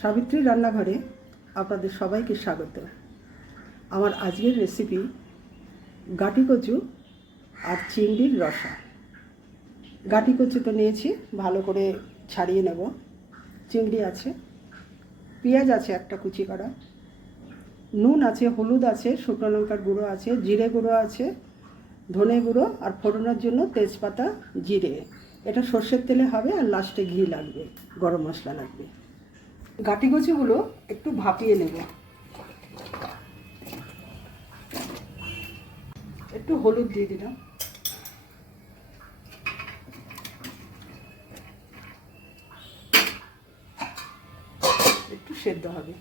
সাবিত্রী রান্নাঘরে আপনাদের সবাইকে স্বাগত। আমার আজকের রেসিপি গাটি কচু আর চিংড়ির রসা। গাটি কচু তো নিয়েছি, ভালো করে ছাড়িয়ে নেব। চিংড়ি আছে, পেঁয়াজ আছে একটা কুচি করা, নুন আছে, হলুদ আছে, শুকনো লঙ্কার গুঁড়ো আছে, জিরে গুঁড়ো আছে, ধনে গুঁড়ো আর ফোড়নের জন্য তেজপাতা, জিরে। এটা সর্ষের তেলে হবে আর লাস্টে ঘি লাগবে, গরম মশলা লাগবে। গাটি কচুগুলো একটু ভাপিয়ে নেব। একটু হলুদ দিয়ে দিলাম, একটু সেদ্ধ হবে।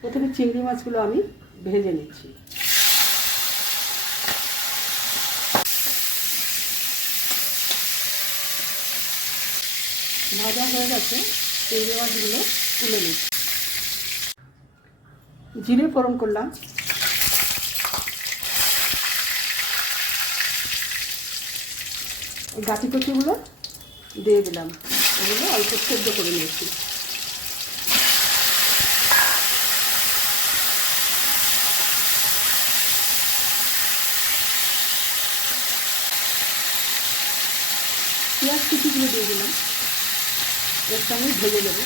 প্রথমে চিংড়ি মাছগুলো আমি ভেজে নিচ্ছি। ভাজা হয়ে গেছে, চিংড়ি মাছগুলো তুলে নিচ্ছি। জিরে ফোড়ন করলাম, গাটি কচুগুলো দিয়ে দিলাম, এগুলো অল্প সেদ্ধ করে নিয়েছি। পেঁয়াজ কুচিগুলো দিয়ে দিলাম, এর সঙ্গে ভেজে নেব।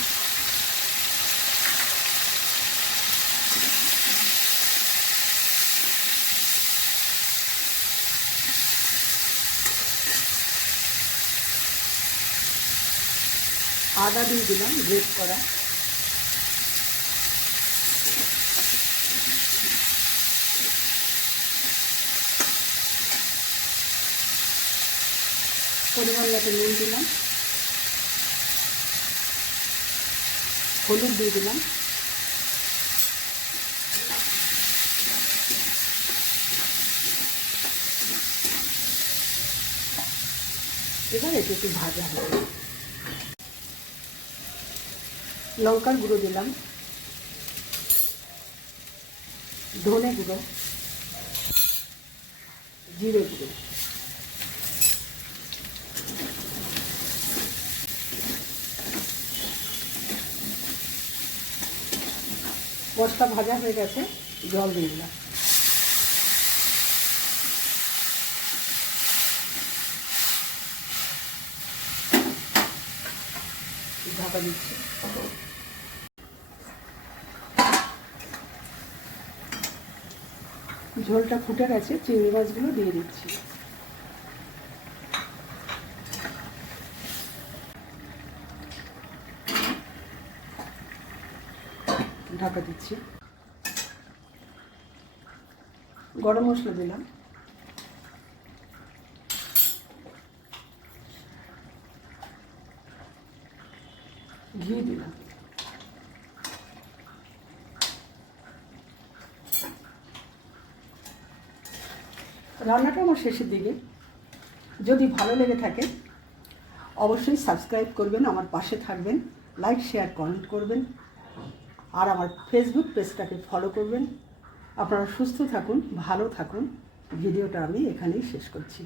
আদা দিয়ে দিলাম গ্রেট করা, পরিমাণ মতো নুন দিলাম, হলুদ দিয়ে দিলাম, এবার এটা একটু ভাজা হবে। লঙ্কার গুঁড়ো দিলাম, ধনে গুঁড়ো, জিরে গুঁড়ো, মশলা ভাজা হয়ে গেছে, জল দিয়ে দিলাম। ঢাকা দিচ্ছি। ঝোলটা ফুটে গেছে, চিংড়ি মাছগুলো দিয়ে দিচ্ছি। ঢাকা দিচ্ছি। গরম মশলা দিলাম, ঘি দিলাম। রান্নাটা আমার শেষের দিকে। যদি ভালো লেগে থাকে অবশ্যই সাবস্ক্রাইব করবেন, আমার পাশে থাকবেন, লাইক শেয়ার কমেন্ট করবেন, আর আমার ফেসবুক পেজটাকে ফলো করবেন। আপনারা সুস্থ থাকুন, ভালো থাকুন। ভিডিওটা আমি এখানেই শেষ করছি।